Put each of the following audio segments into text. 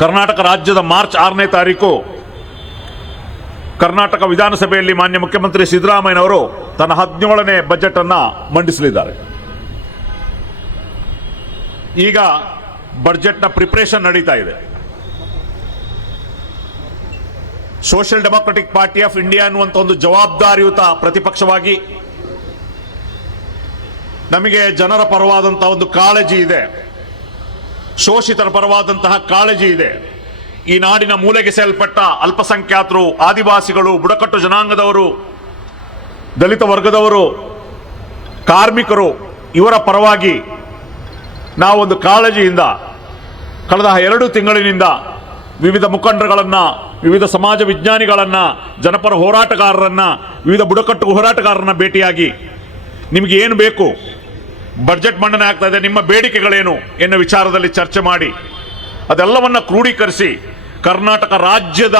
ಕರ್ನಾಟಕ ರಾಜ್ಯದ ಮಾರ್ಚ್ ಆರನೇ ತಾರೀಕು ಕರ್ನಾಟಕ ವಿಧಾನಸಭೆಯಲ್ಲಿ ಮಾನ್ಯ ಮುಖ್ಯಮಂತ್ರಿ ಸಿದ್ದರಾಮಯ್ಯನವರು ತನ್ನ ಹದಿನೇಳನೇ ಬಜೆಟ್ ಅನ್ನು ಮಂಡಿಸಲಿದ್ದಾರೆ. ಈಗ ಬಜೆಟ್ನ ಪ್ರಿಪರೇಷನ್ ನಡೀತಾ ಇದೆ. Social democratic party of India ಅನ್ನುವಂಥ ಒಂದು ಜವಾಬ್ದಾರಿಯುತ ಪ್ರತಿಪಕ್ಷವಾಗಿ ನಮಗೆ ಜನರ ಪರವಾದಂಥ ಒಂದು ಕಾಳಜಿ ಇದೆ. ಶೋಷಿತರ ಪರವಾದಂತಹ ಕಾಳಜಿ ಇದೆ. ಈ ನಾಡಿನ ಮೂಲೆಗೆ ಸೇಲ್ಪಟ್ಟ ಅಲ್ಪಸಂಖ್ಯಾತರು, ಆದಿವಾಸಿಗಳು, ಬುಡಕಟ್ಟು ಜನಾಂಗದವರು, ದಲಿತ ವರ್ಗದವರು, ಕಾರ್ಮಿಕರು, ಇವರ ಪರವಾಗಿ ನಾವೊಂದು ಕಾಳಜಿಯಿಂದ ಕಳೆದ ಎರಡು ತಿಂಗಳಿನಿಂದ ವಿವಿಧ ಮುಖಂಡರುಗಳನ್ನು, ವಿವಿಧ ಸಮಾಜ ವಿಜ್ಞಾನಿಗಳನ್ನು, ಜನಪರ ಹೋರಾಟಗಾರರನ್ನು, ವಿವಿಧ ಬುಡಕಟ್ಟು ಹೋರಾಟಗಾರರನ್ನ ಭೇಟಿಯಾಗಿ ನಿಮಗೆ ಏನು ಬೇಕು? ಬಡ್ಜೆಟ್ ಮಂಡನೆ ಆಗ್ತಾ ಇದೆ. ನಿಮ್ಮ ಬೇಡಿಕೆಗಳೇನು ಎನ್ನುವ ವಿಚಾರದಲ್ಲಿ ಚರ್ಚೆ ಮಾಡಿ. ಅದೆಲ್ಲವನ್ನು ಕ್ರೋಢೀಕರಿಸಿ ಕರ್ನಾಟಕ ರಾಜ್ಯದ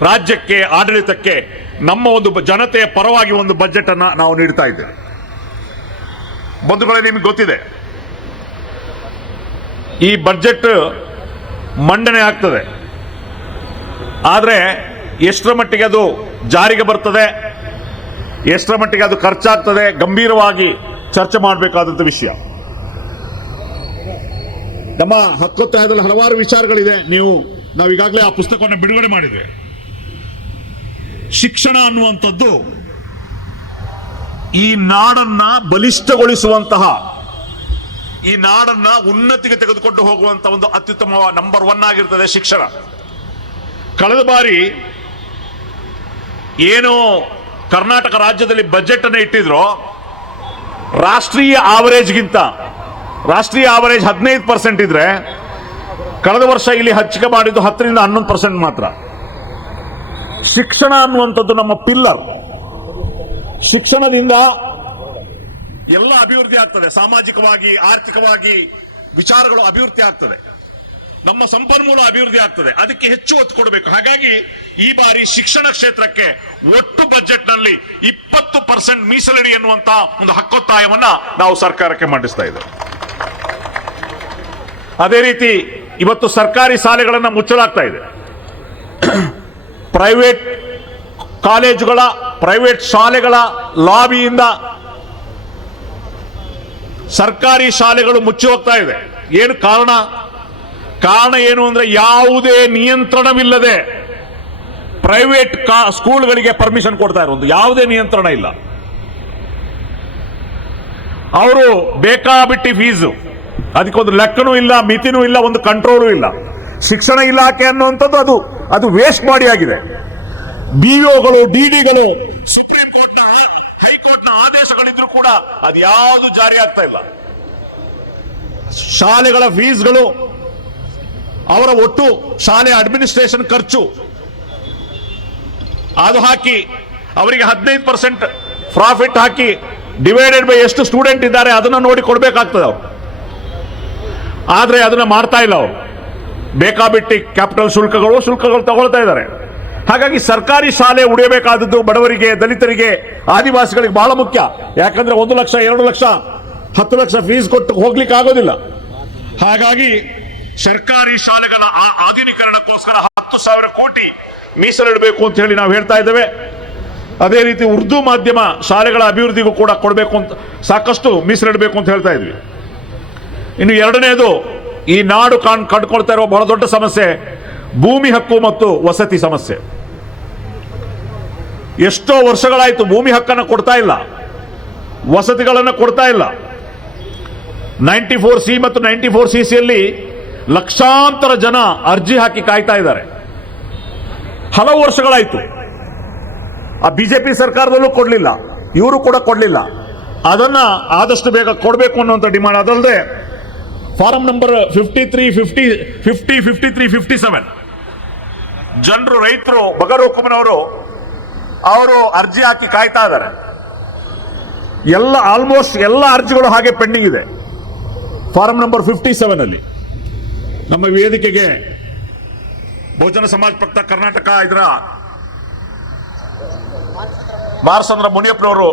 ರಾಜ್ಯಕ್ಕೆ, ಆಡಳಿತಕ್ಕೆ ನಮ್ಮ ಒಂದು ಜನತೆಯ ಪರವಾಗಿ ಒಂದು ಬಜೆಟ್ ಅನ್ನು ನಾವು ನೀಡ್ತಾ ಇದ್ದೇವೆ. ಬಂಧುಗಳೇ, ನಿಮಗೆ ಗೊತ್ತಿದೆ. ಈ ಬಜೆಟ್ ಮಂಡನೆ ಆಗ್ತದೆ. ಆದರೆ ಎಷ್ಟರ ಮಟ್ಟಿಗೆ ಅದು ಜಾರಿಗೆ ಬರ್ತದೆ? ಎಷ್ಟರ ಮಟ್ಟಿಗೆ ಅದು ಖರ್ಚಾಗ್ತದೆ? ಗಂಭೀರವಾಗಿ ಚರ್ಚೆ ಮಾಡಬೇಕಾದಂಥ ವಿಷಯ. ನಮ್ಮ ಹಕ್ಕೊತ್ತಾಯದಲ್ಲಿ ಹಲವಾರು ವಿಚಾರಗಳಿದೆ. ನೀವು, ನಾವು ಈಗಾಗಲೇ ಆ ಪುಸ್ತಕವನ್ನು ಬಿಡುಗಡೆ ಮಾಡಿದ್ವಿ. ಶಿಕ್ಷಣ ಅನ್ನುವಂಥದ್ದು ಈ ನಾಡನ್ನ ಬಲಿಷ್ಠಗೊಳಿಸುವಂತಹ, ಈ ನಾಡನ್ನ ಉನ್ನತಿಗೆ ತೆಗೆದುಕೊಂಡು ಹೋಗುವಂತ ಒಂದು ಅತ್ಯುತ್ತಮ ನಂಬರ್ ಒನ್ ಆಗಿರ್ತದೆ ಶಿಕ್ಷಣ. ಕಳೆದ ಬಾರಿ ಏನು ಕರ್ನಾಟಕ ರಾಜ್ಯದಲ್ಲಿ ಬಜೆಟ್ ಅನ್ನು ಇಟ್ಟಿದ್ರು. ರಾಷ್ಟ್ರೀಯ ಆವರೇಜ್ಗಿಂತ, ರಾಷ್ಟ್ರೀಯ ಆವರೇಜ್ ಹದಿನೈದು ಪರ್ಸೆಂಟ್ ಇದ್ರೆ ಕಳೆದ ವರ್ಷ ಇಲ್ಲಿ ಹಂಚಿಕೆ ಮಾಡಿದ್ದು ಹತ್ತರಿಂದ ಹನ್ನೊಂದು ಪರ್ಸೆಂಟ್ ಮಾತ್ರ. ಶಿಕ್ಷಣ ಅನ್ನುವಂಥದ್ದು ನಮ್ಮ ಪಿಲ್ಲರ್. ಶಿಕ್ಷಣದಿಂದ ಎಲ್ಲ ಅಭಿವೃದ್ಧಿ ಆಗ್ತದೆ. ಸಾಮಾಜಿಕವಾಗಿ, ಆರ್ಥಿಕವಾಗಿ ವಿಚಾರಗಳು ಅಭಿವೃದ್ಧಿ ಆಗ್ತದೆ. ನಮ್ಮ ಸಂಪನ್ಮೂಲ ಅಭಿವೃದ್ಧಿ ಆಗ್ತದೆ. ಅದಕ್ಕೆ ಹೆಚ್ಚು ಒತ್ತು ಕೊಡಬೇಕು. ಹಾಗಾಗಿ ಈ ಬಾರಿ ಶಿಕ್ಷಣ ಕ್ಷೇತ್ರಕ್ಕೆ ಒಟ್ಟು ಬಜೆಟ್ನಲ್ಲಿ ಇಪ್ಪತ್ತು ಪರ್ಸೆಂಟ್ ಮೀಸಲಿಡಿ ಎನ್ನುವಂತ ಒಂದು ಹಕ್ಕೊತ್ತಾಯವನ್ನ ನಾವು ಸರ್ಕಾರಕ್ಕೆ ಮಂಡಿಸ್ತಾ ಇದ್ದೇವೆ. ಅದೇ ರೀತಿ ಇವತ್ತು ಸರ್ಕಾರಿ ಶಾಲೆಗಳನ್ನ ಮುಚ್ಚಲಾಗ್ತಾ ಇದೆ. ಪ್ರೈವೇಟ್ ಕಾಲೇಜುಗಳ, ಪ್ರೈವೇಟ್ ಶಾಲೆಗಳ ಲಾಬಿಯಿಂದ ಸರ್ಕಾರಿ ಶಾಲೆಗಳು ಮುಚ್ಚಿ ಹೋಗ್ತಾ ಇದೆ. ಏನು ಕಾರಣ? ಕಾರಣ ಏನು ಅಂದ್ರೆ ಯಾವುದೇ ನಿಯಂತ್ರಣವಿಲ್ಲದೆ ಪ್ರೈವೇಟ್ ಸ್ಕೂಲ್ಗಳಿಗೆ ಪರ್ಮಿಷನ್ ಕೊಡ್ತಾ ಇರೋದು ಯಾವುದೇ ನಿಯಂತ್ರಣ ಇಲ್ಲ. ಅವರು ಬೇಕಾಬಿಟ್ಟಿ ಫೀಸು. ಅದಕ್ಕೊಂದು ಲೆಕ್ಕನೂ ಇಲ್ಲ, ಮಿತಿನೂ ಇಲ್ಲ, ಒಂದು ಕಂಟ್ರೋಲು ಇಲ್ಲ. ಶಿಕ್ಷಣ ಇಲಾಖೆ ಅನ್ನುವಂಥದ್ದು ಅದು ಅದು ವೇಸ್ಟ್ ಮಾಡಿ ಆಗಿದೆ. ಬಿಒಗಳು ಡಿಡಿಗಳು ಸುಪ್ರೀಂ ಕೋರ್ಟ್ನ ಹೈಕೋರ್ಟ್ನ ಆದೇಶಗಳಿದ್ರು ಕೂಡ ಅದು ಯಾವುದು ಜಾರಿ ಆಗ್ತಾ ಇಲ್ಲ. ಶಾಲೆಗಳ ಫೀಸ್ಗಳು ಅವರ ಒಟ್ಟು ಶಾಲೆ ಅಡ್ಮಿನಿಸ್ಟ್ರೇಷನ್ ಖರ್ಚು. ಅದು ಹಾಕಿ ಅವರಿಗೆ ಹದಿನೈದು ಪರ್ಸೆಂಟ್ ಪ್ರಾಫಿಟ್ ಹಾಕಿ ಡಿವೈಡೆಡ್ ಬೈ ಎಷ್ಟು ಸ್ಟೂಡೆಂಟ್ ಇದ್ದಾರೆ ಅದನ್ನ ನೋಡಿ ಕೊಡಬೇಕಾಗ್ತದೆ ಅವರು. ಆದರೆ ಅದನ್ನ ಮಾಡ್ತಾ ಇಲ್ಲ ಅವರು. ಬೇಕಾಬಿಟ್ಟಿ ಕ್ಯಾಪಿಟಲ್ ಶುಲ್ಕಗಳು ಶುಲ್ಕಗಳು ತಗೊಳ್ತಾ ಇದ್ದಾರೆ. ಹಾಗಾಗಿ ಸರ್ಕಾರಿ ಶಾಲೆ ಉಳಿಯಬೇಕಾದದ್ದು ಬಡವರಿಗೆ, ದಲಿತರಿಗೆ, ಆದಿವಾಸಿಗಳಿಗೆ ಬಹಳ ಮುಖ್ಯ. ಯಾಕಂದ್ರೆ ಒಂದು ಲಕ್ಷ, ಎರಡು ಲಕ್ಷ, ಹತ್ತು ಲಕ್ಷ ಫೀಸ್ ಕೊಟ್ಟು ಹೋಗ್ಲಿಕ್ಕೆ ಆಗೋದಿಲ್ಲ. ಹಾಗಾಗಿ ಸರ್ಕಾರಿ ಶಾಲೆಗಳ ಆಧುನೀಕರಣಕ್ಕೋಸ್ಕರ ಹತ್ತು ಸಾವಿರ ಕೋಟಿ ಮೀಸಲಿಡಬೇಕು ಅಂತ ಹೇಳಿ ನಾವು ಹೇಳ್ತಾ ಇದ್ದೇವೆ. ಅದೇ ರೀತಿ ಉರ್ದು ಮಾಧ್ಯಮ ಶಾಲೆಗಳ ಅಭಿವೃದ್ಧಿಗೂ ಕೂಡ ಕೊಡಬೇಕು ಅಂತ ಸಾಕಷ್ಟು ಮೀಸಲಿಡಬೇಕು ಅಂತ ಹೇಳ್ತಾ ಇದ್ವಿ. ಇನ್ನು ಎರಡನೇದು, ಈ ನಾಡು ಕಾಣ್, ಕಂಡುಕೊಳ್ತಾ ಇರುವ ಬಹಳ ದೊಡ್ಡ ಸಮಸ್ಯೆ, ಭೂಮಿ ಹಕ್ಕು ಮತ್ತು ವಸತಿ ಸಮಸ್ಯೆ. ಎಷ್ಟೋ ವರ್ಷಗಳಾಯಿತು ಭೂಮಿ ಹಕ್ಕನ್ನು ಕೊಡ್ತಾ ಇಲ್ಲ, ವಸತಿಗಳನ್ನು ಕೊಡ್ತಾ ಇಲ್ಲ. ನೈಂಟಿ ಫೋರ್ ಸಿ ಮತ್ತು ನೈಂಟಿ ಫೋರ್ ಸಿ ಸಿಯಲ್ಲಿ ಲಕ್ಷಾಂತರ ಜನ ಅರ್ಜಿ ಹಾಕಿ ಕಾಯ್ತಾ ಇದ್ದಾರೆ. ಹಲವು ವರ್ಷಗಳಾಯಿತು. ಆ ಬಿಜೆಪಿ ಸರ್ಕಾರದಲ್ಲೂ ಕೊಡಲಿಲ್ಲ. ಇವರು ಕೂಡ ಕೊಡಲಿಲ್ಲ. ಅದನ್ನ ಆದಷ್ಟು ಬೇಗ ಕೊಡಬೇಕು ಅನ್ನುವಂಥ ಡಿಮಾಂಡ್. ಅದಲ್ಲದೆ form number fifty three fifty fifty fifty three fifty seven ಜನರು ರೈತರು ಬಗರುಕುಮನವರು ಅವರು ಅರ್ಜಿ ಹಾಕಿ ಕಾಯ್ತಾ ಇದ್ದಾರೆ. ಎಲ್ಲ ಆಲ್ಮೋಸ್ಟ್ ಎಲ್ಲ ಅರ್ಜಿಗಳು ಹಾಗೆ ಪೆಂಡಿಂಗ್ ಇದೆ. ಫಾರಂ ನಂಬರ್ ಫಿಫ್ಟಿ ಸೆವೆನ್ ಅಲ್ಲಿ. ನಮ್ಮ ವೇದಿಕೆಗೆ ಬಹುಜನ ಸಮಾಜ ಪಕ್ಷ ಕರ್ನಾಟಕ ಇದರ ಮಾರಸಂದ್ರ ಮುನಿಯಪ್ಪನವರು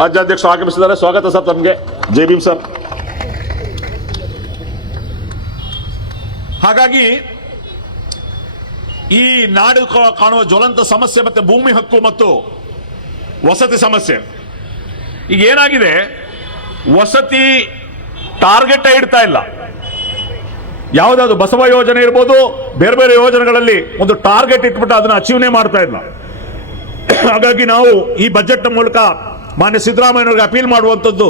ರಾಜ್ಯಾಧ್ಯಕ್ಷರು ಆಗಮಿಸಿದ್ದಾರೆ. ಸ್ವಾಗತ ಸರ್ ತಮಗೆ. ಜೈ ಭೀಮ್ ಸರ್. ಹಾಗಾಗಿ ಈ ನಾಡು ಕಾಣುವ ಜ್ವಲಂತ ಸಮಸ್ಯೆ ಮತ್ತೆ ಭೂಮಿ ಹಕ್ಕು ಮತ್ತು ವಸತಿ ಸಮಸ್ಯೆ. ಈಗ ಏನಾಗಿದೆ? ವಸತಿ ಟಾರ್ಗೆಟ್ ಇಡ್ತಾ ಇಲ್ಲ. ಯಾವುದಾದ್ರು ಬಸವ ಯೋಜನೆ ಇರ್ಬೋದು, ಬೇರೆ ಬೇರೆ ಯೋಜನೆಗಳಲ್ಲಿ ಒಂದು ಟಾರ್ಗೆಟ್ ಇಟ್ಬಿಟ್ಟು ಅದನ್ನು ಅಚೀವ್ನೇ ಮಾಡ್ತಾ ಇಲ್ಲ. ಹಾಗಾಗಿ ನಾವು ಈ ಬಜೆಟ್ ಮೂಲಕ ಮಾನ್ಯ ಸಿದ್ಧರಾಮಯ್ಯನವರಿಗೆ ಅಪೀಲ್ ಮಾಡುವಂಥದ್ದು,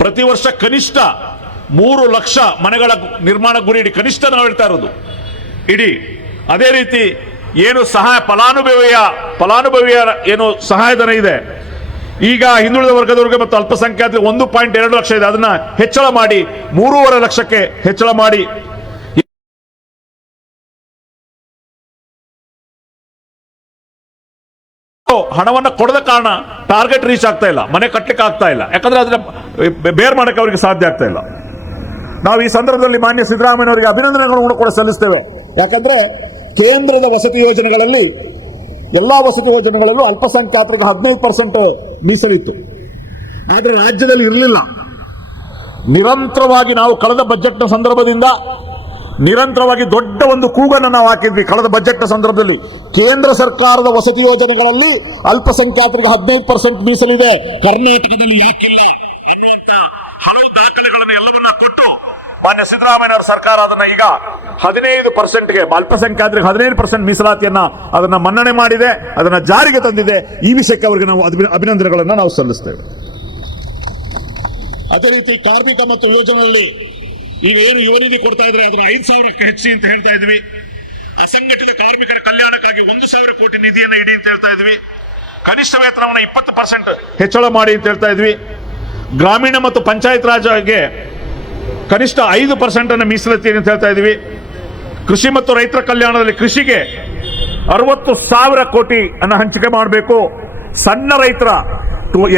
ಪ್ರತಿ ವರ್ಷ ಕನಿಷ್ಠ ಮೂರು ಲಕ್ಷ ಮನೆಗಳ ನಿರ್ಮಾಣ ಗುರಿ ಇಡಿ ಕನಿಷ್ಠ ನಾವು ಹೇಳ್ತಾ ಇರೋದು. ಇಡೀ, ಅದೇ ರೀತಿ ಏನು ಸಹಾಯ ಫಲಾನುಭವಿಯ ಫಲಾನುಭವಿಯ ಏನು ಸಹಾಯಧನ ಇದೆ ಈಗ ಹಿಂದುಳಿದ ವರ್ಗದವರಿಗೆ ಮತ್ತು ಅಲ್ಪಸಂಖ್ಯಾತರಿಗೆ ಒಂದು ಪಾಯಿಂಟ್ ಎರಡು ಲಕ್ಷ ಇದೆ. ಅದನ್ನ ಹೆಚ್ಚಳ ಮಾಡಿ, ಮೂರುವರೆ ಲಕ್ಷಕ್ಕೆ ಹೆಚ್ಚಳ ಮಾಡಿ. ಹಣವನ್ನ ಕೊಡದ ಕಾರಣ ಟಾರ್ಗೆಟ್ ರೀಚ್ ಆಗ್ತಾ ಇಲ್ಲ, ಮನೆ ಕಟ್ಟಲಿಕ್ಕೆ ಆಗ್ತಾ ಇಲ್ಲ. ಯಾಕಂದ್ರೆ ಅದನ್ನ ಬೇರ್ ಮಾಡಕ್ಕೆ ಅವರಿಗೆ ಸಾಧ್ಯ ಆಗ್ತಾ ಇಲ್ಲ. ನಾವು ಈ ಸಂದರ್ಭದಲ್ಲಿ ಮಾನ್ಯ ಸಿದ್ದರಾಮಯ್ಯ ಅವರಿಗೆ ಅಭಿನಂದನೆಗಳನ್ನು ಕೂಡ ಸಲ್ಲಿಸ್ತೇವೆ. ಯಾಕಂದ್ರೆ ಕೇಂದ್ರದ ವಸತಿ ಯೋಜನೆಗಳಲ್ಲಿ ಎಲ್ಲಾ ವಸತಿ ಯೋಜನೆಗಳಲ್ಲೂ ಅಲ್ಪಸಂಖ್ಯಾತರಿಗೆ ಹದಿನೈದು ಪರ್ಸೆಂಟ್ ಮೀಸಲಿತ್ತು. ಆದರೆ ರಾಜ್ಯದಲ್ಲಿ ಇರಲಿಲ್ಲ. ನಿರಂತರವಾಗಿ ನಾವು ಕಳೆದ ಬಜೆಟ್ನ ಸಂದರ್ಭದಿಂದ ನಿರಂತರವಾಗಿ ದೊಡ್ಡ ಒಂದು ಕೂಗನ್ನು ನಾವು ಹಾಕಿದ್ವಿ ಕಳೆದ ಬಜೆಟ್ನ ಸಂದರ್ಭದಲ್ಲಿ. ಕೇಂದ್ರ ಸರ್ಕಾರದ ವಸತಿ ಯೋಜನೆಗಳಲ್ಲಿ ಅಲ್ಪಸಂಖ್ಯಾತರಿಗೆ ಹದಿನೈದು ಪರ್ಸೆಂಟ್ ಮೀಸಲಿದೆ. ಕರ್ನಾಟಕದಲ್ಲಿ ಹಲವು ದಾಖಲೆಗಳನ್ನು ಎಲ್ಲವನ್ನ ಕೊಟ್ಟು ಮಾನ್ಯ ಸಿದ್ದರಾಮಯ್ಯ ಸರ್ಕಾರ ಅದನ್ನ ಈಗ ಹದಿನೈದು ಪರ್ಸೆಂಟ್ಗೆ ಅಲ್ಪಸಂಖ್ಯಾತರಿಗೆ ಹದಿನೈದು ಪರ್ಸೆಂಟ್ ಮೀಸಲಾತಿಯನ್ನ ಅದನ್ನ ಮನ್ನಣೆ ಮಾಡಿದೆ, ಅದನ್ನ ಜಾರಿಗೆ ತಂದಿದೆ. ಈ ವಿಷಯಕ್ಕೆ ಅವರಿಗೆ ನಾವು ಅಭಿನಂದನೆಗಳನ್ನು ನಾವು ಸಲ್ಲಿಸ್ತೇವೆ. ಅದೇ ರೀತಿ ಕಾರ್ಮಿಕ ಮತ್ತು ಯೋಜನೆಯಲ್ಲಿ ಈಗ ಏನು ಯುವ ನಿಧಿ ಕೊಡ್ತಾ ಇದ್ರೆ ಅದನ್ನ ಐದು ಸಾವಿರಕ್ಕೆ ಹೆಚ್ಚಿ ಅಂತ ಹೇಳ್ತಾ ಇದ್ವಿ. ಅಸಂಘಟಿತ ಕಾರ್ಮಿಕರ ಕಲ್ಯಾಣಕ್ಕಾಗಿ ಒಂದು ಸಾವಿರ ಕೋಟಿ ನಿಧಿಯನ್ನ ಇಡಿ ಅಂತ ಹೇಳ್ತಾ ಇದ್ವಿ. ಕನಿಷ್ಠ ವೇತನವನ್ನು ಇಪ್ಪತ್ತು ಪರ್ಸೆಂಟ್ ಹೆಚ್ಚಳ ಮಾಡಿ ಅಂತ ಹೇಳ್ತಾ ಇದ್ವಿ. ಗ್ರಾಮೀಣ ಮತ್ತು ಪಂಚಾಯತ್ ರಾಜ್ಗೆ ಕನಿಷ್ಠ ಐದು ಪರ್ಸೆಂಟನ್ನು ಮೀಸಲಾತಿ ಅಂತ ಹೇಳ್ತಾ ಇದ್ದೀವಿ ಕೃಷಿ ಮತ್ತು ರೈತರ ಕಲ್ಯಾಣದಲ್ಲಿ ಕೃಷಿಗೆ ಅರವತ್ತು ಸಾವಿರ ಕೋಟಿ ಅನ್ನು ಹಂಚಿಕೆ ಮಾಡಬೇಕು. ಸಣ್ಣ ರೈತರ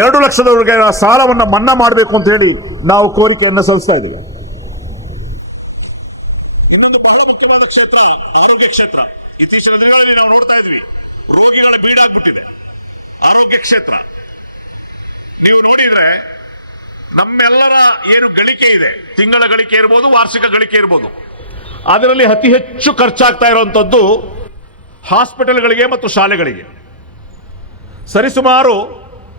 ಎರಡು ಲಕ್ಷದವರೆಗೆ ಸಾಲವನ್ನು ಮನ್ನಾ ಮಾಡಬೇಕು ಅಂತ ಹೇಳಿ ನಾವು ಕೋರಿಕೆಯನ್ನು ಸಲ್ಲಿಸ್ತಾ ಇದ್ದೀವಿ. ಇನ್ನೊಂದು ಬಹಳ ಮುಖ್ಯವಾದ ಕ್ಷೇತ್ರ ಆರೋಗ್ಯ ಕ್ಷೇತ್ರ. ಇತ್ತೀಚಿನ ದಿನಗಳಲ್ಲಿ ನಾವು ನೋಡ್ತಾ ಇದ್ವಿ, ರೋಗಿಗಳ ಬೀಡಾಗ್ಬಿಟ್ಟಿದೆ. ಆರೋಗ್ಯ ಕ್ಷೇತ್ರ. ನೀವು ನೋಡಿದ್ರೆ ನಮ್ಮೆಲ್ಲರ ಏನು ಗಳಿಕೆ ಇದೆ? ತಿಂಗಳ ಗಳಿಕೆ ಇರ್ಬೋದು, ವಾರ್ಷಿಕ ಗಳಿಕೆ ಇರ್ಬೋದು. ಅದರಲ್ಲಿ ಅತಿ ಹೆಚ್ಚು ಖರ್ಚಾಗ್ತಾ ಇರುವಂತದ್ದು ಹಾಸ್ಪಿಟಲ್ಗಳಿಗೆ ಮತ್ತು ಶಾಲೆಗಳಿಗೆ. ಸರಿಸುಮಾರು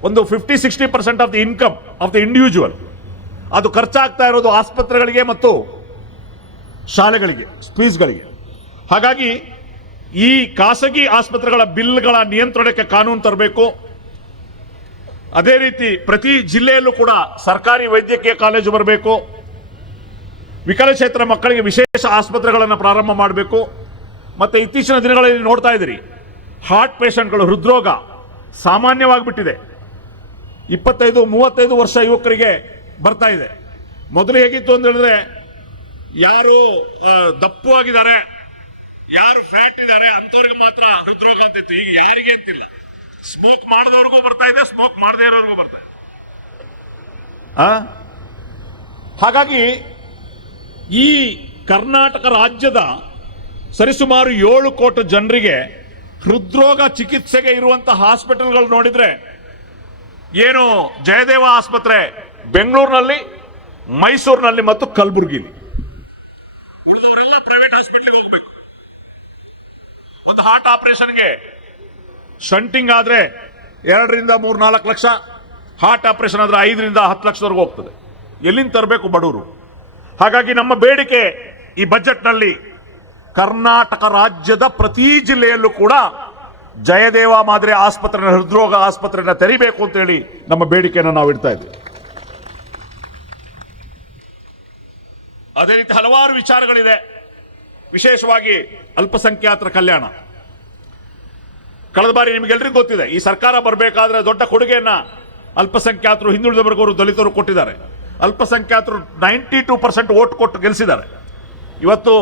ಒಂದು fifty sixty percent of the income of the individual ಅದು ಖರ್ಚಾಗ್ತಾ ಇರೋದು ಆಸ್ಪತ್ರೆಗಳಿಗೆ ಮತ್ತು ಶಾಲೆಗಳಿಗೆ ಫೀಸ್ಗಳಿಗೆ ಹಾಗಾಗಿ ಈ ಖಾಸಗಿ ಆಸ್ಪತ್ರೆಗಳ ಬಿಲ್ಗಳ ನಿಯಂತ್ರಣಕ್ಕೆ ಕಾನೂನು ತರಬೇಕು. ಅದೇ ರೀತಿ ಪ್ರತಿ ಜಿಲ್ಲೆಯಲ್ಲೂ ಕೂಡ ಸರ್ಕಾರಿ ವೈದ್ಯಕೀಯ ಕಾಲೇಜು ಬರಬೇಕು. ವಿಕಲಚೇತನ ಮಕ್ಕಳಿಗೆ ವಿಶೇಷ ಆಸ್ಪತ್ರೆಗಳನ್ನು ಪ್ರಾರಂಭ ಮಾಡಬೇಕು. ಮತ್ತು ಇತ್ತೀಚಿನ ದಿನಗಳಲ್ಲಿ ನೋಡ್ತಾ ಇದ್ದೀರಿ ಹಾರ್ಟ್ ಪೇಷಂಟ್ಗಳು ಹೃದ್ರೋಗ ಸಾಮಾನ್ಯವಾಗಿಬಿಟ್ಟಿದೆ. ಇಪ್ಪತ್ತೈದು, ಮೂವತ್ತೈದು ವರ್ಷ ಯುವಕರಿಗೆ ಬರ್ತಾ ಇದೆ. ಮೊದಲು ಹೇಗಿತ್ತು ಅಂತ ಹೇಳಿದ್ರೆ, ಯಾರು ದಪ್ಪು ಆಗಿದ್ದಾರೆ, ಯಾರು ಫ್ಯಾಟ್ ಇದ್ದಾರೆ, ಅಂಥವ್ರಿಗೆ ಮಾತ್ರ ಹೃದ್ರೋಗ ಅಂತಿತ್ತು ಈಗ ಯಾರಿಗೆ ಅಂತಿಲ್ಲ. ಸ್ಮೋಕ್ ಮಾಡಿದವ್ರಿಗೂ ಬರ್ತಾ ಇದೆ ಸ್ಮೋಕ್ ಮಾಡದೇ ಇರೋರಿಗೂ ಬರ್ತಾ ಇದೆ? ಹಾಗಾಗಿ ಈ ಕರ್ನಾಟಕ ರಾಜ್ಯದ ಸರಿಸುಮಾರು ಏಳು ಕೋಟಿ ಜನರಿಗೆ ಹೃದ್ರೋಗ ಚಿಕಿತ್ಸೆಗೆ ಇರುವಂತಹ ಹಾಸ್ಪಿಟಲ್ಗಳು ನೋಡಿದ್ರೆ ಏನು ಜಯದೇವ ಆಸ್ಪತ್ರೆ ಬೆಂಗಳೂರಿನಲ್ಲಿ ಮೈಸೂರಿನಲ್ಲಿ ಮತ್ತು ಕಲಬುರಗಿಲಿ. ಉಳಿದವರೆಲ್ಲ ಪ್ರೈವೇಟ್ ಹಾಸ್ಪಿಟ್ಲಿಗೆ ಹೋಗ್ಬೇಕು. ಒಂದು ಹಾರ್ಟ್ ಆಪರೇಷನ್ಗೆ ಶಂಟಿಂಗ್ ಆದ್ರೆ ಎರಡರಿಂದ ಮೂರು ನಾಲ್ಕು ಲಕ್ಷ, ಹಾರ್ಟ್ ಆಪರೇಷನ್ ಆದ್ರೆ ಐದರಿಂದ ಹತ್ತು ಲಕ್ಷದವರೆಗೂ ಹೋಗ್ತದೆ. ಎಲ್ಲಿಂದ ತರಬೇಕು ಬಡವರು? ಹಾಗಾಗಿ ನಮ್ಮ ಬೇಡಿಕೆ ಈ ಬಜೆಟ್ನಲ್ಲಿ ಕರ್ನಾಟಕ ರಾಜ್ಯದ ಪ್ರತಿ ಜಿಲ್ಲೆಯಲ್ಲೂ ಕೂಡ ಜಯದೇವ ಮಾದರಿ ಆಸ್ಪತ್ರೆ ಹೃದ್ರೋಗ ಆಸ್ಪತ್ರೆನ ತೆರಿಬೇಕು ಅಂತ ಹೇಳಿ ನಮ್ಮ ಬೇಡಿಕೆಯನ್ನು ನಾವು ಇಡ್ತಾ ಇದ್ದೀವಿ ಅದೇ ರೀತಿ ಹಲವಾರು ವಿಚಾರಗಳಿದೆ. ವಿಶೇಷವಾಗಿ ಅಲ್ಪಸಂಖ್ಯಾತರ ಕಲ್ಯಾಣ. ಕಳೆದ ಬಾರಿ ನಿಮಗೆಲ್ಲರಿಗೂ ಗೊತ್ತಿದೆ, ಈ ಸರ್ಕಾರ ಬರಬೇಕಾದ್ರೆ ದೊಡ್ಡ ಕೊಡುಗೆಯನ್ನ ಅಲ್ಪಸಂಖ್ಯಾತರು ಹಿಂದುಳಿದ ವರ್ಗವರು ದಲಿತರು ಕೊಟ್ಟಿದ್ದಾರೆ. ಅಲ್ಪಸಂಖ್ಯಾತರು ನೈಂಟಿ ಟೂ ಪರ್ಸೆಂಟ್ ಓಟ್ ಕೊಟ್ಟು ಗೆಲ್ಲಿಸಿದ್ದಾರೆ ಇವತ್ತು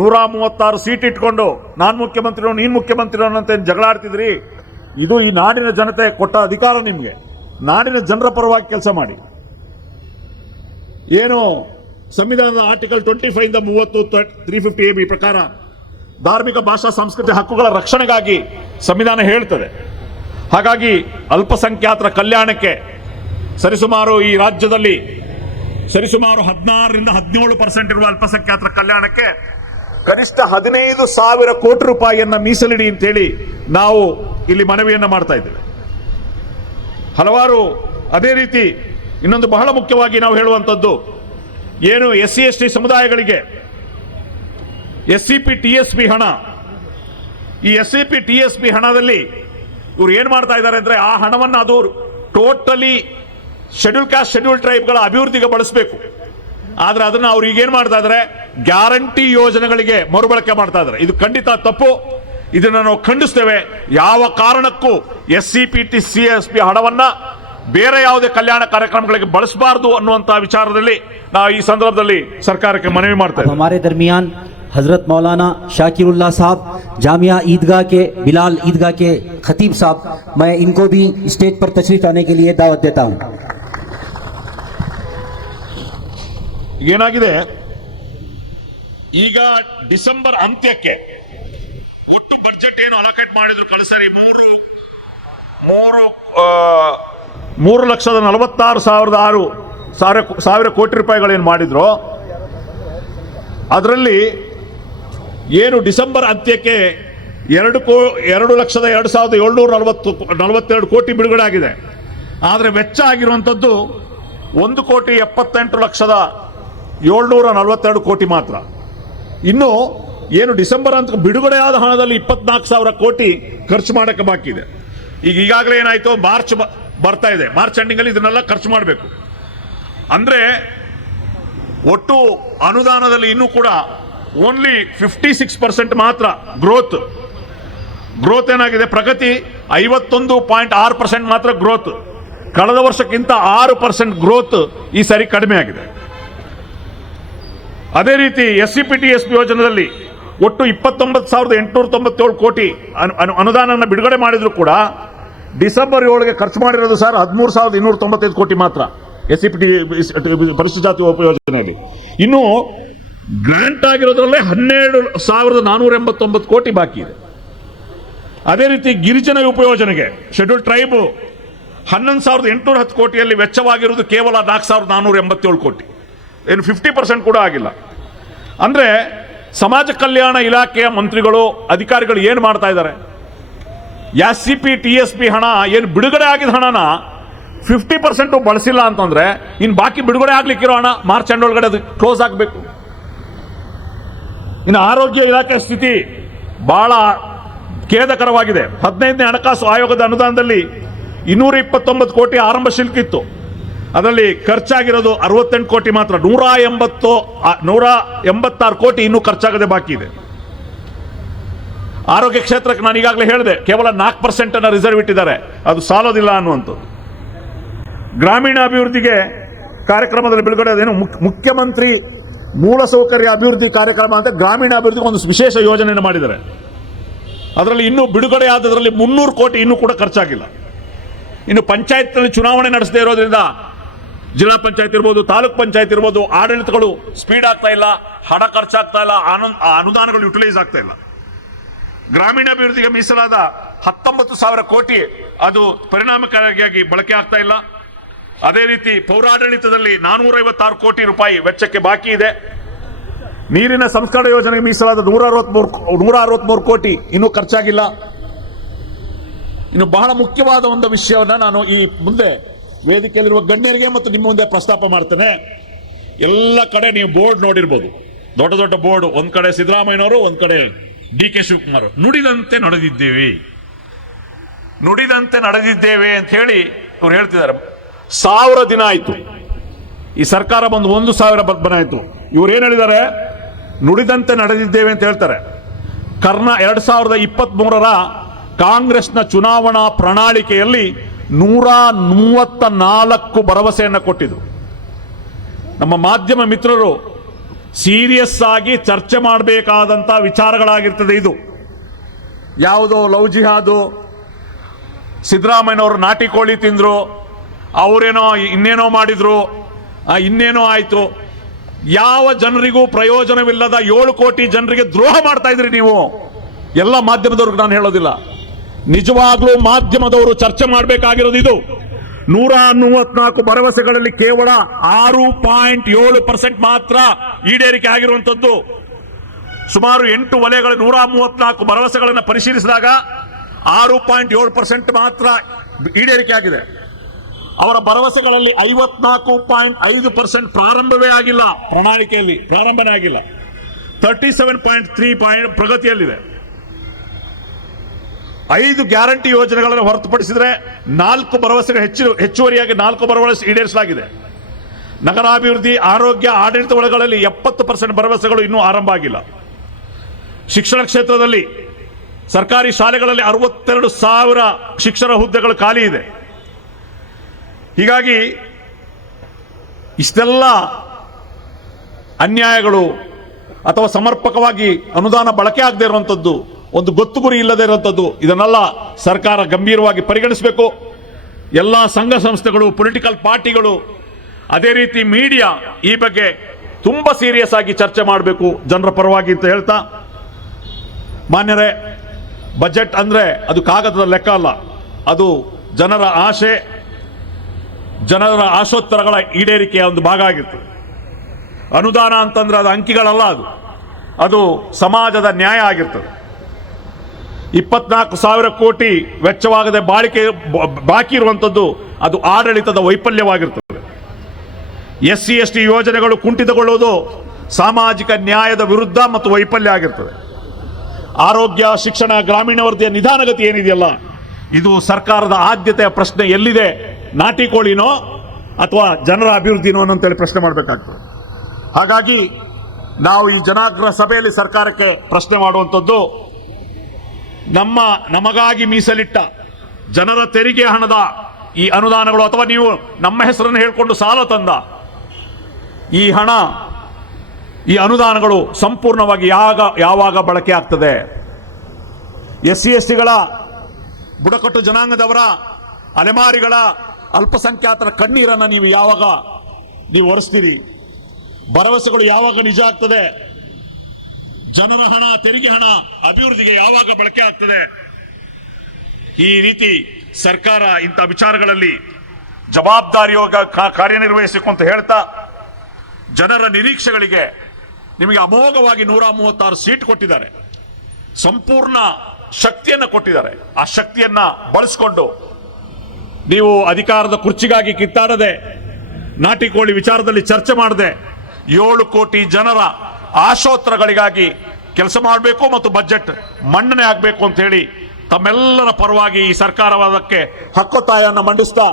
ನೂರ ಮೂವತ್ತಾರು ಸೀಟ್ ಇಟ್ಕೊಂಡು ನಾನು ಮುಖ್ಯಮಂತ್ರಿ ನೀನು ಮುಖ್ಯಮಂತ್ರಿ ಅಂತ ಏನು ಜಗಳ ಆಡ್ತಿದ್ರಿ? ಇದು ಈ ನಾಡಿನ ಜನತೆ ಕೊಟ್ಟ ಅಧಿಕಾರ ನಿಮಗೆ. ನಾಡಿನ ಜನರ ಪರವಾಗಿ ಕೆಲಸ ಮಾಡಿ. ಏನು ಸಂವಿಧಾನದ ಆರ್ಟಿಕಲ್ ಟ್ವೆಂಟಿ ಫೈವ್ ಇಂದ ಮೂವತ್ತು, ತ್ರೀ ಫಿಫ್ಟಿ ಎ ಬಿ ಪ್ರಕಾರ ಧಾರ್ಮಿಕ ಭಾಷಾ, ಸಂಸ್ಕೃತಿ ಹಕ್ಕುಗಳ ರಕ್ಷಣೆಗಾಗಿ ಸಂವಿಧಾನ ಹೇಳ್ತದೆ. ಹಾಗಾಗಿ ಅಲ್ಪಸಂಖ್ಯಾತರ ಕಲ್ಯಾಣಕ್ಕೆ ಸರಿಸುಮಾರು ಈ ರಾಜ್ಯದಲ್ಲಿ ಸರಿಸುಮಾರು ಹದಿನಾರರಿಂದ ಹದಿನೇಳು ಪರ್ಸೆಂಟ್ ಇರುವ ಅಲ್ಪಸಂಖ್ಯಾತರ ಕಲ್ಯಾಣಕ್ಕೆ ಕನಿಷ್ಠ ಹದಿನೈದು ಸಾವಿರ ಕೋಟಿ ರೂಪಾಯಿಯನ್ನು ಮೀಸಲಿಡಿ ಅಂತೇಳಿ ನಾವು ಇಲ್ಲಿ ಮನವಿಯನ್ನು ಮಾಡ್ತಾ ಇದ್ದೇವೆ. ಹಲವಾರು ಅದೇ ರೀತಿ ಇನ್ನೊಂದು ಬಹಳ ಮುಖ್ಯವಾಗಿ ನಾವು ಹೇಳುವಂಥದ್ದು, ಏನು ಎಸ್ ಸಿ ಎಸ್ ಟಿ ಸಮುದಾಯಗಳಿಗೆ S C P T S P ಹಣ ಈ S C P T S P ಹಣದಲ್ಲಿ ಇವ್ರು ಏನು ಮಾಡ್ತಾ ಇದ್ದಾರೆ ಅಂದ್ರೆ ಆ ಹಣವನ್ನು ಅದು ಟೋಟಲಿ ಶೆಡ್ಯೂಲ್ ಕಾಸ್ಟ್ ಶೆಡ್ಯೂಲ್ ಟ್ರೈಬ್ಗಳ ಅಭಿವೃದ್ಧಿಗೆ ಬಳಸಬೇಕು. ಆದ್ರೆ ಅದನ್ನ ಅವ್ರು ಈಗ ಏನ್ ಮಾಡ್ತಾ ಇದ್ದಾರೆ ಗ್ಯಾರಂಟಿ ಯೋಜನೆಗಳಿಗೆ ಮರುಬಳಕೆ ಮಾಡ್ತಾ ಇದ್ದಾರೆ ಇದು ಖಂಡಿತ ತಪ್ಪು. ಇದನ್ನು ನಾವು ಖಂಡಿಸ್ತೇವೆ. ಯಾವ ಕಾರಣಕ್ಕೂ S C P T C S P ಹಣವನ್ನು ಬೇರೆ ಯಾವುದೇ ಕಲ್ಯಾಣ ಕಾರ್ಯಕ್ರಮಗಳಿಗೆ ಬಳಸಬಾರದು ಅನ್ನುವಂತಹ ವಿಚಾರದಲ್ಲಿ ನಾವು ಈ ಸಂದರ್ಭದಲ್ಲಿ ಸರ್ಕಾರಕ್ಕೆ ಮನವಿ ಮಾಡ್ತಾ अब ಇದ್ದೇವೆ हमारे दरमियान हजरत मौलाना शाकिरुल्लाह साहब जामिया ईदगाह के बिलाल ईदगाह के खतीब साहब मैं इनको भी स्टेज पर तशरीफ लाने के लिए दावत देता हूँ ಏನಾಗಿದೆ ಈಗ ಡಿಸೆಂಬರ್ ಅಂತ್ಯಕ್ಕೆ ಒಟ್ಟು ಬಜೆಟ್ ಏನು ಅಲೋಕೇಟ್ ಮಾಡಿದ್ರು ಕಳಿಸರಿ ಮೂರು ಮೂರು ಆ, ಮೂರು ಲಕ್ಷದ ನಲವತ್ತಾರು ಸಾವಿರದ ಆರು ಸಾವಿರ ಸಾವಿರ ಕೋಟಿ ರೂಪಾಯಿಗಳೇನು ಮಾಡಿದ್ರು ಅದರಲ್ಲಿ ಏನು ಡಿಸೆಂಬರ್ ಅಂತ್ಯಕ್ಕೆ ಎರಡು ಕೋ, ಎರಡು ಲಕ್ಷದ ಎರಡು ಸಾವಿರದ ಏಳ್ನೂರ ನಲವತ್ತು, ನಲವತ್ತೆರಡು ಕೋಟಿ ಬಿಡುಗಡೆ ಆಗಿದೆ. ಆದರೆ ವೆಚ್ಚ ಆಗಿರುವಂಥದ್ದು ಒಂದು ಕೋಟಿ ಎಪ್ಪತ್ತೆಂಟು ಲಕ್ಷದ ಏಳ್ನೂರ ನಲವತ್ತೆರಡು ಕೋಟಿ ಮಾತ್ರ. ಇನ್ನು ಏನು ಡಿಸೆಂಬರ್ ಅಂತ ಬಿಡುಗಡೆ ಆದ ಹಣದಲ್ಲಿ ಇಪ್ಪತ್ನಾಲ್ಕು ಸಾವಿರ ಕೋಟಿ ಖರ್ಚು ಮಾಡೋಕ್ಕೆ ಬಾಕಿ ಇದೆ. ಈಗ ಈಗಾಗಲೇ ಏನಾಯಿತು, ಮಾರ್ಚ್ ಬರ್ತಾ ಇದೆ. ಮಾರ್ಚ್ ಎಂಡಿಂಗಲ್ಲಿ ಇದನ್ನೆಲ್ಲ ಖರ್ಚು ಮಾಡಬೇಕು. ಅಂದರೆ ಒಟ್ಟು ಅನುದಾನದಲ್ಲಿ ಇನ್ನೂ ಕೂಡ ಓನ್ಲಿ ಫಿಫ್ಟಿ ಸಿಕ್ಸ್ ಪರ್ಸೆಂಟ್ ಮಾತ್ರ ಗ್ರೋತ್ ಗ್ರೋತ್ ಏನಾಗಿದೆ? ಪ್ರಗತಿ ಐವತ್ತೊಂದು ಪಾಯಿಂಟ್ ಆರು ಪರ್ಸೆಂಟ್ ಮಾತ್ರ ಗ್ರೋತ್ ಕಳೆದ ವರ್ಷಕ್ಕಿಂತ ಆರು ಪರ್ಸೆಂಟ್ ಗ್ರೋತ್ ಈ ಸಾರಿ ಕಡಿಮೆ ಆಗಿದೆ. ಅದೇ ರೀತಿ S C P T S P ಯೋಜನೆಯಲ್ಲಿ ಒಟ್ಟು ಇಪ್ಪತ್ತೊಂಬತ್ತು ಸಾವಿರದ ಎಂಟುನೂರ ತೊಂಬತ್ತೇಳು ಕೋಟಿ ಅನು- ಅನು- ಅನುದಾನವನ್ನು ಬಿಡುಗಡೆ ಮಾಡಿದರೂ ಕೂಡ ಡಿಸೆಂಬರ್ ಏಳಿಗೆ ಖರ್ಚು ಮಾಡಿರೋದು ಸರ್ ಹದಿಮೂರು ಸಾವಿರದ ಇನ್ನೂರ ತೊಂಬತ್ತೈದು ಕೋಟಿ ಮಾತ್ರ ಎಸ್ ಸಿ ಪಿ ಟಿ ಪರಿಶಿಷ್ಟ ಜಾತಿ ಉಪಯೋಜನೆಯಲ್ಲಿ ಇನ್ನು ಗ್ರಾಂಟ್ ಆಗಿರೋದ್ರಲ್ಲೇ ಹನ್ನೆರಡು ಸಾವಿರದ ನಾನೂರ ಎಂಬತ್ತೊಂಬತ್ತು ಕೋಟಿ ಬಾಕಿ ಇದೆ. ಅದೇ ರೀತಿ ಗಿರಿಜನ ಉಪಯೋಜನೆಗೆ ಶೆಡ್ಯೂಲ್ ಟ್ರೈಬ್ ಹನ್ನೊಂದು ಸಾವಿರದ ಎಂಟುನೂರ ಹತ್ತು ಕೋಟಿಯಲ್ಲಿ ವೆಚ್ಚವಾಗಿರುವುದು ಕೇವಲ ನಾಲ್ಕು ಸಾವಿರದ ನಾನ್ನೂರ ಎಂಬತ್ತೇಳು ಕೋಟಿ. ಏನು ಫಿಫ್ಟಿ ಪರ್ಸೆಂಟ್ ಕೂಡ ಆಗಿಲ್ಲ. ಅಂದ್ರೆ ಸಮಾಜ ಕಲ್ಯಾಣ ಇಲಾಖೆಯ ಮಂತ್ರಿಗಳು, ಅಧಿಕಾರಿಗಳು ಏನು ಮಾಡ್ತಾ ಇದ್ದಾರೆ? S C P T S P ಹಣ ಏನು ಬಿಡುಗಡೆ ಆಗಿದ ಹಣನ ಫಿಫ್ಟಿ ಪರ್ಸೆಂಟು ಬಳಸಿಲ್ಲ ಅಂತಂದ್ರೆ ಇನ್ನು ಬಾಕಿ ಬಿಡುಗಡೆ ಆಗ್ಲಿಕ್ಕಿರೋ ಹಣ ಮಾರ್ಚ್ ಎಂಡ್ ಒಳಗಡೆ ಅದು ಕ್ಲೋಸ್ ಆಗಬೇಕು. ಇನ್ನು ಆರೋಗ್ಯ ಇಲಾಖೆ ಸ್ಥಿತಿ ಬಹಳ ಖೇದಕರವಾಗಿದೆ. ಹದಿನೈದನೇ ಹಣಕಾಸು ಆಯೋಗದ ಅನುದಾನದಲ್ಲಿ ಇನ್ನೂರ ಇಪ್ಪತ್ತೊಂಬತ್ತು ಕೋಟಿ ಆರಂಭ ಶುಲ್ಕ ಇತ್ತು. ಅದರಲ್ಲಿ ಖರ್ಚಾಗಿರೋದು ಅರವತ್ತೆಂಟು ಕೋಟಿ ಮಾತ್ರ. ನೂರ ಎಂಬತ್ತು ನೂರ ಎಂಬತ್ತಾರು ಕೋಟಿ ಇನ್ನೂ ಖರ್ಚಾಗದೆ ಬಾಕಿ ಇದೆ. ಆರೋಗ್ಯ ಕ್ಷೇತ್ರಕ್ಕೆ ನಾನು ಈಗಾಗಲೇ ಹೇಳಿದೆ, ಕೇವಲ ನಾಲ್ಕು ಪರ್ಸೆಂಟ್ ಅನ್ನ ರಿಸರ್ವ್ ಇಟ್ಟಿದ್ದಾರೆ. ಅದು ಸಾಲೋದಿಲ್ಲ ಅನ್ನುವಂಥದ್ದು. ಗ್ರಾಮೀಣ ಅಭಿವೃದ್ಧಿಗೆ ಕಾರ್ಯಕ್ರಮದಲ್ಲಿ ಬಿಡುಗಡೆ ಅದೇನು ಮುಖ್ಯ- ಮುಖ್ಯಮಂತ್ರಿ ಮೂಲಸೌಕರ್ಯ ಅಭಿವೃದ್ಧಿ ಕಾರ್ಯಕ್ರಮ ಅಂತ ಗ್ರಾಮೀಣ ಅಭಿವೃದ್ಧಿಗೆ ಒಂದು ವಿಶೇಷ ಯೋಜನೆಯನ್ನು ಮಾಡಿದ್ದಾರೆ. ಅದರಲ್ಲಿ ಇನ್ನೂ ಬಿಡುಗಡೆ ಆದದರಲ್ಲಿ ಮುನ್ನೂರು ಕೋಟಿ ಇನ್ನೂ ಕೂಡ ಖರ್ಚಾಗಿಲ್ಲ. ಇನ್ನು ಪಂಚಾಯತ್ನಲ್ಲಿ ಚುನಾವಣೆ ನಡೆಸದೇ ಇರೋದ್ರಿಂದ ಜಿಲ್ಲಾ ಪಂಚಾಯತ್ ಇರ್ಬೋದು, ತಾಲೂಕ್ ಪಂಚಾಯತ್ ಇರ್ಬೋದು, ಆಡಳಿತಗಳು ಸ್ಪೀಡ್ ಆಗ್ತಾ ಇಲ್ಲ, ಹಣ ಖರ್ಚಾಗ್ತಾ ಇಲ್ಲ ಆನಂದ್ ಅನುದಾನಗಳು ಯುಟಿಲೈಸ್ ಆಗ್ತಾ ಇಲ್ಲ. ಗ್ರಾಮೀಣಾಭಿವೃದ್ಧಿಗೆ ಮೀಸಲಾದ ಹತ್ತೊಂಬತ್ತು ಸಾವಿರ ಕೋಟಿ ಅದು ಪರಿಣಾಮಕಾರಿಯಾಗಿ ಬಳಕೆ ಆಗ್ತಾ ಇಲ್ಲ. ಅದೇ ರೀತಿ ಪೌರಾಡಳಿತದಲ್ಲಿ ನಾನೂರ ಐವತ್ತಾರು ಕೋಟಿ ರೂಪಾಯಿ ವೆಚ್ಚಕ್ಕೆ ಬಾಕಿ ಇದೆ. ನೀರಿನ ಸಂಸ್ಕರಣ ಯೋಜನೆಗೆ ಮೀಸಲಾದ ನೂರ ಅರವತ್ಮೂರು ನೂರ ಅರವತ್ಮೂರು ಕೋಟಿ ಇನ್ನೂ ಖರ್ಚಾಗಿಲ್ಲ. ಇನ್ನು ಬಹಳ ಮುಖ್ಯವಾದ ಒಂದು ವಿಷಯವನ್ನ ನಾನು ಈ ಮುಂದೆ ವೇದಿಕೆಯಲ್ಲಿರುವ ಗಣ್ಯರಿಗೆ ಮತ್ತು ನಿಮ್ಮ ಮುಂದೆ ಪ್ರಸ್ತಾಪ ಮಾಡ್ತೇನೆ. ಎಲ್ಲ ಕಡೆ ನೀವು ಬೋರ್ಡ್ ನೋಡಿರ್ಬೋದು. ದೊಡ್ಡ ದೊಡ್ಡ ಬೋರ್ಡ್, ಒಂದ್ ಕಡೆ ಸಿದ್ದರಾಮಯ್ಯನವರು, ಒಂದ್ ಕಡೆ ಡಿ ಕೆ ಶಿವಕುಮಾರ್ ನುಡಿದಂತೆ ನಡೆದಿದ್ದೇವೆ. ನುಡಿದಂತೆ ನಡೆದಿದ್ದೇವೆ ಅಂತ ಹೇಳಿ ಅವ್ರು ಹೇಳ್ತಿದ್ದಾರೆ. ಸಾವಿರ ದಿನ ಆಯ್ತು. ಈ ಸರ್ಕಾರ ಬಂದು ಒಂದು ಸಾವಿರ ಬದಲಾಯಿತು ಇವ್ರು ಏನು ಹೇಳಿದ್ದಾರೆ? ನುಡಿದಂತೆ ನಡೆದಿದ್ದೇವೆ ಅಂತ ಹೇಳ್ತಾರೆ. ಕರ್ನ ಎರಡು ಸಾವಿರದ ಇಪ್ಪತ್ತ್ಮೂರರ ಕಾಂಗ್ರೆಸ್ನ ಚುನಾವಣಾ ಪ್ರಣಾಳಿಕೆಯಲ್ಲಿ ನೂರ ಮೂವತ್ತ ನಾಲ್ಕು ಭರವಸೆಯನ್ನು ಕೊಟ್ಟಿದ್ರು. ನಮ್ಮ ಮಾಧ್ಯಮ ಮಿತ್ರರು ಸೀರಿಯಸ್ ಆಗಿ ಚರ್ಚೆ ಮಾಡಬೇಕಾದಂತ ವಿಚಾರಗಳಾಗಿರ್ತದೆ ಇದು. ಯಾವುದೋ ಲವ್ ಜಿಹಾದು, ಸಿದ್ದರಾಮಯ್ಯನವರು ನಾಟಿ ಕೋಳಿ ತಿಂದ್ರು ಅವರೇನೋ ಇನ್ನೇನೋ ಮಾಡಿದ್ರು ಇನ್ನೇನೋ ಆಯಿತು. ಯಾವ ಜನರಿಗೂ ಪ್ರಯೋಜನವಿಲ್ಲದ ಏಳು ಕೋಟಿ ಜನರಿಗೆ ದ್ರೋಹ ಮಾಡ್ತಾ ಇದ್ರಿ ನೀವು. ಎಲ್ಲ ಮಾಧ್ಯಮದವ್ರಿಗೆ ನಾನು ಹೇಳೋದಿಲ್ಲ. ನಿಜವಾಗ್ಲೂ ಮಾಧ್ಯಮದವರು ಚರ್ಚೆ ಮಾಡಬೇಕಾಗಿರೋದು ಇದು. ನೂರ ಮೂವತ್ನಾಲ್ಕು ಭರವಸೆಗಳಲ್ಲಿ ಕೇವಲ ಆರು ಪಾಯಿಂಟ್ ಏಳು ಪರ್ಸೆಂಟ್ ಮಾತ್ರ ಈಡೇರಿಕೆ ಆಗಿರುವಂತದ್ದು ಸುಮಾರು ಎಂಟು ವಲಯಗಳ ನೂರ ಮೂವತ್ನಾಲ್ಕು ಭರವಸೆಗಳನ್ನು ಪರಿಶೀಲಿಸಿದಾಗ ಆರು ಪಾಯಿಂಟ್ ಏಳು ಪರ್ಸೆಂಟ್ ಮಾತ್ರ ಈಡೇರಿಕೆ ಆಗಿದೆ. ಅವರ ಭರವಸೆಗಳಲ್ಲಿ ಐವತ್ನಾಲ್ಕು ಪಾಯಿಂಟ್ ಐದು ಪರ್ಸೆಂಟ್ ಪ್ರಾರಂಭವೇ ಆಗಿಲ್ಲ. ಪ್ರಣಾಳಿಕೆಯಲ್ಲಿ ಪ್ರಾರಂಭನೇ ಆಗಿಲ್ಲ. Thirty seven point three point ಪ್ರಗತಿಯಲ್ಲಿದೆ. ಐದು ಗ್ಯಾರಂಟಿ ಯೋಜನೆಗಳನ್ನು ಹೊರತುಪಡಿಸಿದರೆ ನಾಲ್ಕು ಭರವಸೆಗಳು ಹೆಚ್ಚು ಹೆಚ್ಚುವರಿಯಾಗಿ ನಾಲ್ಕು ಭರವಸೆ ಈಡೇರಿಸಲಾಗಿದೆ. ನಗರಾಭಿವೃದ್ಧಿ, ಆರೋಗ್ಯ, ಆಡಳಿತ ಒಳಗಳಲ್ಲಿ ಎಪ್ಪತ್ತು ಪರ್ಸೆಂಟ್ ಭರವಸೆಗಳು ಇನ್ನೂ ಆರಂಭ ಆಗಿಲ್ಲ. ಶಿಕ್ಷಣ ಕ್ಷೇತ್ರದಲ್ಲಿ ಸರ್ಕಾರಿ ಶಾಲೆಗಳಲ್ಲಿ ಅರವತ್ತೆರಡು ಸಾವಿರ ಶಿಕ್ಷಣ ಹುದ್ದೆಗಳು ಖಾಲಿ ಇದೆ. ಹೀಗಾಗಿ ಇಷ್ಟೆಲ್ಲ ಅನ್ಯಾಯಗಳು ಅಥವಾ ಸಮರ್ಪಕವಾಗಿ ಅನುದಾನ ಬಳಕೆ ಆಗದೇ ಇರುವಂಥದ್ದು ಒಂದು ಗೊತ್ತು ಗುರಿ ಇಲ್ಲದೇ ಇರುವಂಥದ್ದು ಇದನ್ನೆಲ್ಲ ಸರ್ಕಾರ ಗಂಭೀರವಾಗಿ ಪರಿಗಣಿಸಬೇಕು. ಎಲ್ಲ ಸಂಘ ಸಂಸ್ಥೆಗಳು, ಪೊಲಿಟಿಕಲ್ ಪಾರ್ಟಿಗಳು, ಅದೇ ರೀತಿ ಮೀಡಿಯಾ ಈ ಬಗ್ಗೆ ತುಂಬ ಸೀರಿಯಸ್ ಆಗಿ ಚರ್ಚೆ ಮಾಡಬೇಕು ಜನರ ಪರವಾಗಿ ಅಂತ ಹೇಳ್ತಾ. ಮಾನ್ಯರೇ ಬಜೆಟ್ ಅಂದರೆ ಅದು ಕಾಗದದ ಲೆಕ್ಕ ಅಲ್ಲ, ಅದು ಜನರ ಆಶೆ. ಜನರ ಆಶೋತ್ತರಗಳ ಈಡೇರಿಕೆಯ ಒಂದು ಭಾಗ ಆಗಿತ್ತು ಅನುದಾನ ಅಂತಂದ್ರೆ ಅದು ಅಂಕಿಗಳಲ್ಲ ಅದು. ಅದು ಸಮಾಜದ ನ್ಯಾಯ ಆಗಿರ್ತದೆ. ಇಪ್ಪತ್ನಾಲ್ಕು ಸಾವಿರ ಕೋಟಿ ವೆಚ್ಚವಾಗದೆ ಬಾಳಿಕೆ ಬಾಕಿ ಇರುವಂಥದ್ದು ಅದು ಆಡಳಿತದ ವೈಫಲ್ಯವಾಗಿರ್ತದೆ. ಎಸ್ ಸಿ ಎಸ್ ಟಿ ಯೋಜನೆಗಳು ಕುಂಠಿತಗೊಳ್ಳುವುದು ಸಾಮಾಜಿಕ ನ್ಯಾಯದ ವಿರುದ್ಧ ಮತ್ತು ವೈಫಲ್ಯ ಆಗಿರ್ತದೆ. ಆರೋಗ್ಯ, ಶಿಕ್ಷಣ, ಗ್ರಾಮೀಣ ವರದಿಯ ನಿಧಾನಗತಿ ಏನಿದೆಯಲ್ಲ, ಇದು ಸರ್ಕಾರದ ಆದ್ಯತೆಯ ಪ್ರಶ್ನೆ ಎಲ್ಲಿದೆ? ನಾಟಿ ಕೋಳಿನೋ ಅಥವಾ ಜನರ ಅಭಿವೃದ್ಧಿನೋ ಅಂತೇಳಿ ಪ್ರಶ್ನೆ ಮಾಡಬೇಕಾಗ್ತದೆ. ಹಾಗಾಗಿ ನಾವು ಈ ಜನಾಗ್ರಹ ಸಭೆಯಲ್ಲಿ ಸರ್ಕಾರಕ್ಕೆ ಪ್ರಶ್ನೆ ಮಾಡುವಂಥದ್ದು, ನಮ್ಮ ನಮಗಾಗಿ ಮೀಸಲಿಟ್ಟ ಜನರ ತೆರಿಗೆ ಹಣದ ಈ ಅನುದಾನಗಳು ಅಥವಾ ನೀವು ನಮ್ಮ ಹೆಸರನ್ನು ಹೇಳಿಕೊಂಡು ಸಾಲ ತಂದ ಈ ಹಣ, ಈ ಅನುದಾನಗಳು ಸಂಪೂರ್ಣವಾಗಿ ಯಾವಾಗ ಯಾವಾಗ ಬಳಕೆ ಆಗ್ತದೆ? ಎಸ್ ಸಿ ಎಸ್ ಟಿಗಳ ಬುಡಕಟ್ಟು ಜನಾಂಗದವರ ಅಲೆಮಾರಿಗಳ ಅಲ್ಪಸಂಖ್ಯಾತರ ಕಣ್ಣೀರನ್ನು ನೀವು ಯಾವಾಗ ನೀವು ಒರೆಸ್ತೀರಿ? ಭರವಸೆಗಳು ಯಾವಾಗ ನಿಜ ಆಗ್ತದೆ? ಜನರ ಹಣ, ತೆರಿಗೆ ಹಣ ಅಭಿವೃದ್ಧಿಗೆ ಯಾವಾಗ ಬಳಕೆ ಆಗ್ತದೆ? ಈ ರೀತಿ ಸರ್ಕಾರ ಇಂಥ ವಿಚಾರಗಳಲ್ಲಿ ಜವಾಬ್ದಾರಿಯೋಗ ಕಾರ್ಯನಿರ್ವಹಿಸಬೇಕು ಅಂತ ಹೇಳ್ತಾ ಜನರ ನಿರೀಕ್ಷೆಗಳಿಗೆ ನಿಮಗೆ ಅಮೋಘವಾಗಿ ನೂರ ಮೂವತ್ತಾರು ಸೀಟ್ ಕೊಟ್ಟಿದ್ದಾರೆ. ಸಂಪೂರ್ಣ ಶಕ್ತಿಯನ್ನು ಕೊಟ್ಟಿದ್ದಾರೆ. ಆ ಶಕ್ತಿಯನ್ನ ಬಳಸಿಕೊಂಡು ನೀವು ಅಧಿಕಾರದ ಕುರ್ಚಿಗಾಗಿ ಕಿತ್ತಾಡದೆ ನಾಟಿ ಕೋಳಿ ವಿಚಾರದಲ್ಲಿ ಚರ್ಚೆ ಮಾಡದೆ ಏಳು ಕೋಟಿ ಜನರ ಆಶೋತ್ತರಗಳಿಗಾಗಿ ಕೆಲಸ ಮಾಡಬೇಕು ಮತ್ತು ಬಜೆಟ್ ಮನ್ನಣೆ ಆಗಬೇಕು ಅಂತ ಹೇಳಿ ತಮ್ಮೆಲ್ಲರ ಪರವಾಗಿ ಈ ಸರ್ಕಾರವಾದಕ್ಕೆ ಹಕ್ಕೊತ್ತಾಯವನ್ನು ಮಂಡಿಸ್ತಾ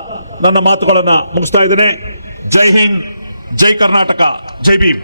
ನನ್ನ ಮಾತುಗಳನ್ನು ಮುಗಿಸ್ತಾ ಇದ್ದೇನೆ. ಜೈ ಹಿಂದ್, ಜೈ ಕರ್ನಾಟಕ, ಜೈ ಭೀಮ್.